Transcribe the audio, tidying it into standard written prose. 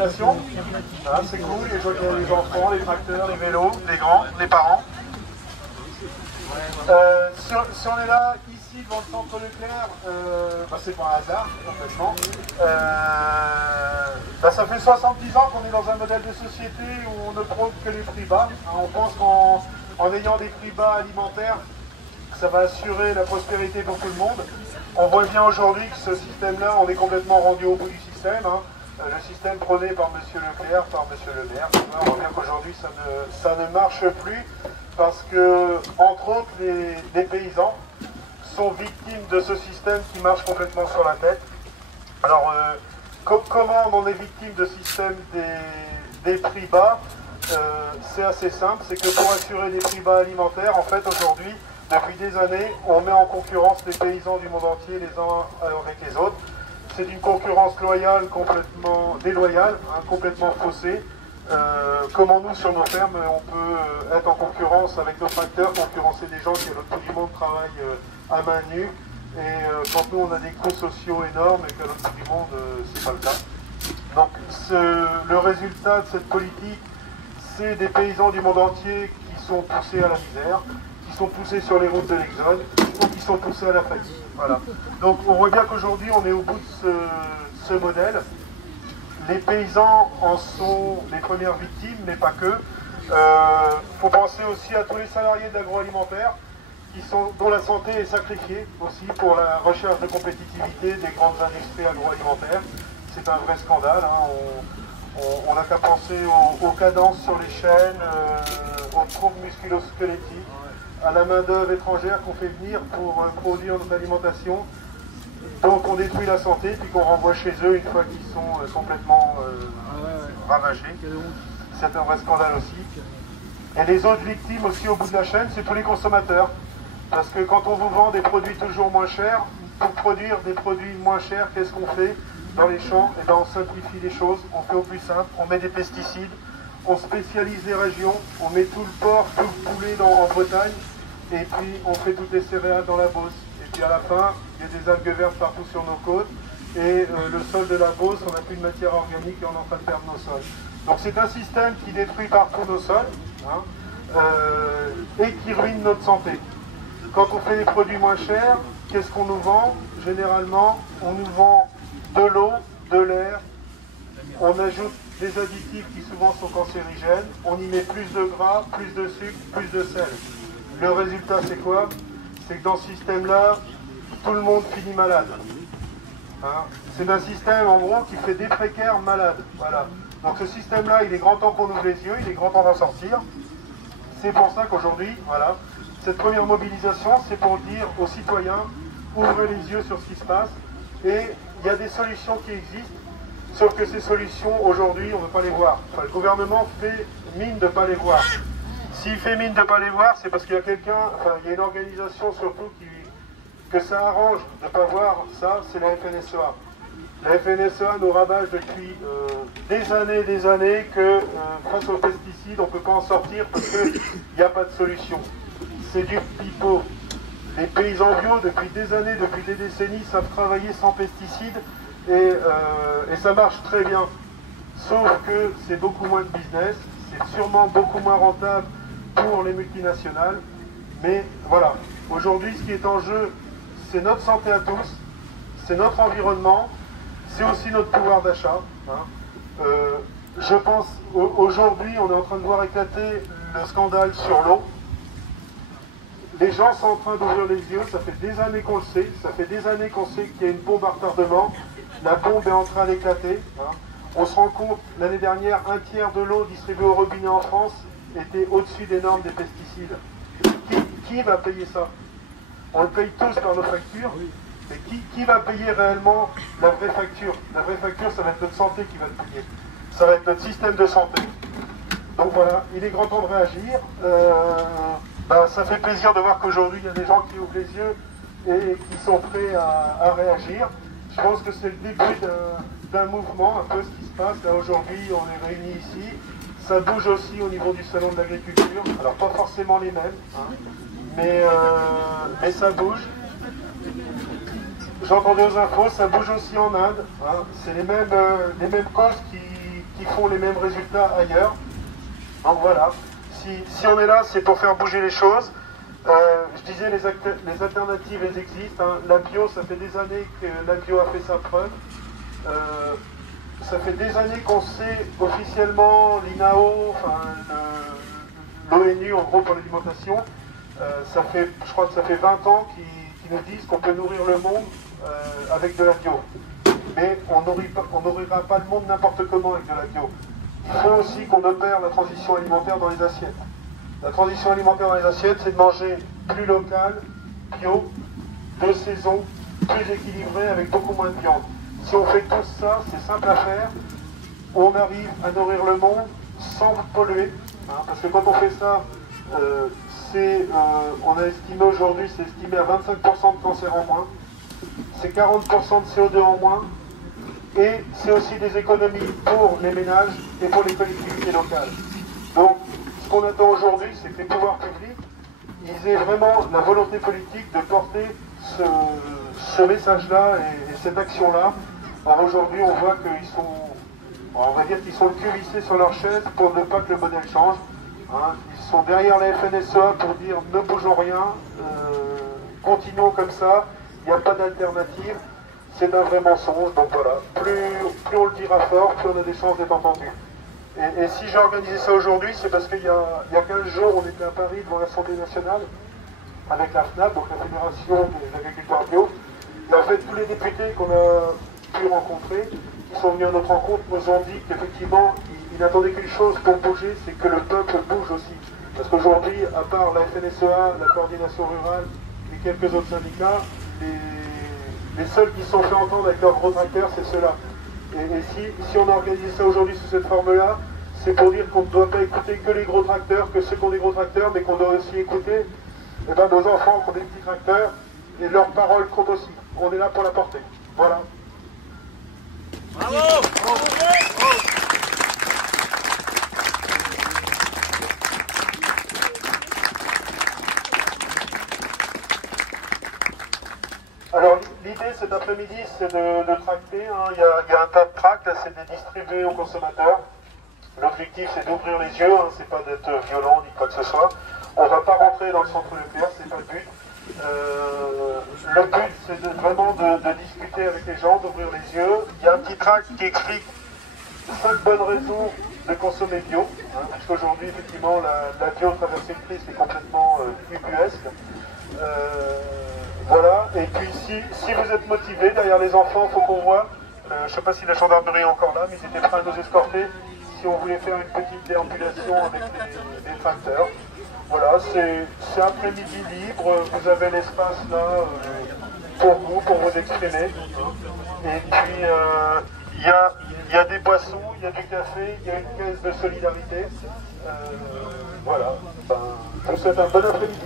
félicitations. Hein, c'est cool, je vois qu'il y a les enfants, les tracteurs, les vélos, les grands, les parents. Si on est là, ici, devant le centre Leclerc, c'est pas un hasard, complètement. Ça fait 70 ans qu'on est dans un modèle de société où on ne prône que les prix bas. Hein, on pense qu'en ayant des prix bas alimentaires, ça va assurer la prospérité pour tout le monde. On voit bien aujourd'hui que ce système-là, on est complètement rendu au bout du système. Hein. Le système prôné par M. Leclerc, par M. Le Maire. On voit bien qu'aujourd'hui, ça ne marche plus parce que, entre autres, les paysans sont victimes de ce système qui marche complètement sur la tête. Alors, comment on est victime de ce système des prix bas? C'est assez simple, c'est que pour assurer des prix bas alimentaires, en fait, aujourd'hui, depuis des années, on met en concurrence les paysans du monde entier les uns avec les autres. C'est une concurrence loyale, complètement déloyale, hein, complètement faussée. Comment nous, sur nos fermes, on peut être en concurrence avec nos tracteurs, concurrencer des gens qui, à l'autre bout du monde, travaillent à main nue. Et quand nous, on a des coûts sociaux énormes et qu'à l'autre bout du monde, c'est pas le cas. Donc, le résultat de cette politique, c'est des paysans du monde entier qui sont poussés à la misère, qui sont poussés sur les routes de l'exode, ou qui sont poussés à la faillite. Voilà. Donc on voit bien qu'aujourd'hui on est au bout de ce modèle. Les paysans en sont les premières victimes, mais pas que. Faut penser aussi à tous les salariés de l'agroalimentaire dont la santé est sacrifiée aussi pour la recherche de compétitivité des grandes industries agroalimentaires. C'est un vrai scandale. Hein. On n'a qu'à penser aux cadences sur les chaînes, aux troubles musculo-squelettiques, à la main-d'œuvre étrangère qu'on fait venir pour produire notre alimentation, donc on détruit la santé, puis qu'on renvoie chez eux une fois qu'ils sont complètement ravagés. C'est un vrai scandale aussi. Et les autres victimes aussi au bout de la chaîne, c'est tous les consommateurs. Parce que quand on vous vend des produits toujours moins chers, pour produire des produits moins chers, qu'est-ce qu'on fait dans les champs? Et on simplifie les choses, on fait au plus simple, on met des pesticides, on spécialise les régions, on met tout le porc, tout le poulet en Bretagne, et puis on fait toutes les céréales dans la Beauce. Et puis à la fin, il y a des algues vertes partout sur nos côtes, et le sol de la Beauce, on n'a plus de matière organique et on est en train de perdre nos sols. Donc c'est un système qui détruit partout nos sols, hein, et qui ruine notre santé. Quand on fait des produits moins chers, qu'est-ce qu'on nous vend? Généralement, on nous vend de l'eau, de l'air, on ajoute des additifs qui souvent sont cancérigènes, on y met plus de gras, plus de sucre, plus de sel. Le résultat c'est quoi? C'est que dans ce système-là, tout le monde finit malade. Hein, c'est un système en gros qui fait des précaires malades. Voilà. Donc ce système-là, il est grand temps qu'on ouvre les yeux, il est grand temps d'en sortir. C'est pour ça qu'aujourd'hui, voilà, cette première mobilisation, c'est pour dire aux citoyens, ouvrez les yeux sur ce qui se passe. Et il y a des solutions qui existent, sauf que ces solutions, aujourd'hui, on ne veut pas les voir. Enfin, le gouvernement fait mine de ne pas les voir. S'il fait mine de ne pas les voir, c'est parce qu'il y a quelqu'un, enfin, il y a une organisation surtout que ça arrange de ne pas voir ça, c'est la FNSEA. La FNSEA nous rabâche depuis des années que face aux pesticides, on ne peut pas en sortir parce qu'il n'y a pas de solution. C'est du pipeau. Les paysans bio, depuis des années, depuis des décennies, savent travailler sans pesticides et ça marche très bien. Sauf que c'est beaucoup moins de business, c'est sûrement beaucoup moins rentable pour les multinationales. Mais voilà, aujourd'hui, ce qui est en jeu, c'est notre santé à tous, c'est notre environnement, c'est aussi notre pouvoir d'achat. Hein. Je pense, aujourd'hui, on est en train de voir éclater le scandale sur l'eau. Les gens sont en train d'ouvrir les yeux, ça fait des années qu'on le sait, ça fait des années qu'on sait qu'il y a une bombe à retardement, la bombe est en train d'éclater. Hein. On se rend compte, l'année dernière, un tiers de l'eau distribuée au robinet en France était au-dessus des normes des pesticides. Qui va payer ça? On le paye tous par nos factures, mais qui va payer réellement la vraie facture? La vraie facture, ça va être notre santé qui va le payer. Ça va être notre système de santé. Donc voilà, il est grand temps de réagir. Ça fait plaisir de voir qu'aujourd'hui, il y a des gens qui ouvrent les yeux et qui sont prêts à réagir. Je pense que c'est le début d'un mouvement, un peu ce qui se passe. Là, aujourd'hui, on est réunis ici. Ça bouge aussi au niveau du salon de l'agriculture. Alors, pas forcément les mêmes, hein, mais ça bouge. J'entendais aux infos, ça bouge aussi en Inde. Hein. C'est les mêmes causes qui qui font les mêmes résultats ailleurs. Donc voilà, si on est là, c'est pour faire bouger les choses. Je disais, les alternatives, elles existent. Hein. La bio, ça fait des années que la bio a fait sa preuve. Ça fait des années qu'on sait officiellement, l'INAO, enfin l'ONU en gros pour l'alimentation, je crois que ça fait 20 ans qu'ils nous disent qu'on peut nourrir le monde avec de la bio. Mais on nourrira pas le monde n'importe comment avec de la bio. Il faut aussi qu'on opère la transition alimentaire dans les assiettes. La transition alimentaire dans les assiettes, c'est de manger plus local, bio, de saison, plus équilibré, avec beaucoup moins de viande. Si on fait tout ça, c'est simple à faire, on arrive à nourrir le monde sans polluer. Hein, parce que quand on fait ça, on a estimé aujourd'hui, c'est estimé à 25% de cancer en moins, c'est 40% de CO2 en moins, et c'est aussi des économies pour les ménages et pour les collectivités locales. Donc, ce qu'on attend aujourd'hui, c'est que les pouvoirs publics, ils aient vraiment la volonté politique de porter ce message-là et cette action-là. Alors aujourd'hui, on voit qu'ils sont, on va dire qu'ils sont le cul vissé sur leur chaise pour ne pas que le modèle change. Hein. Ils sont derrière la FNSEA pour dire ne bougeons rien, continuons comme ça, il n'y a pas d'alternative. C'est un vrai mensonge, donc voilà. Plus on le dira fort, plus on a des chances d'être entendu. Et si j'ai organisé ça aujourd'hui, c'est parce qu'il y a 15 jours, on était à Paris devant l'Assemblée nationale avec la FNAB, donc la Fédération des agriculteurs bio. Et en fait, tous les députés qu'on a pu rencontrer, qui sont venus à notre rencontre, nous ont dit qu'effectivement, ils n'attendaient qu'une chose pour bouger, c'est que le peuple bouge aussi. Parce qu'aujourd'hui, à part la FNSEA, la coordination rurale et quelques autres syndicats, les seuls qui sont fait entendre avec leurs gros tracteurs, c'est ceux-là. Et si on a organisé ça aujourd'hui sous cette forme-là, c'est pour dire qu'on ne doit pas écouter que les gros tracteurs, que ceux qui ont des gros tracteurs, mais qu'on doit aussi écouter nos enfants qui ont des petits tracteurs, et leurs paroles comptent aussi. On est là pour la porter. Voilà. Bravo! Bravo! Alors l'idée cet après-midi, c'est de tracter. Hein. Il y a un tas de tracts, c'est de les distribuer aux consommateurs. L'objectif, c'est d'ouvrir les yeux, hein. C'est pas d'être violent ni quoi que ce soit. On ne va pas rentrer dans le centre nucléaire, c'est pas le but. Le but, c'est vraiment de discuter avec les gens, d'ouvrir les yeux. Il y a un petit tract qui explique 5 bonnes raisons de consommer bio, hein, puisqu'aujourd'hui, effectivement, la bio traversée de crise est complètement ubuesque. Voilà, et puis si vous êtes motivé, derrière les enfants, il faut qu'on voit, je ne sais pas si la gendarmerie est encore là, mais ils étaient prêts à nous escorter si on voulait faire une petite déambulation avec les tracteurs. Voilà, c'est après-midi libre, vous avez l'espace là pour vous exprimer. Et puis il y a des boissons, il y a du café, il y a une caisse de solidarité. Voilà, je vous souhaite un bon après-midi.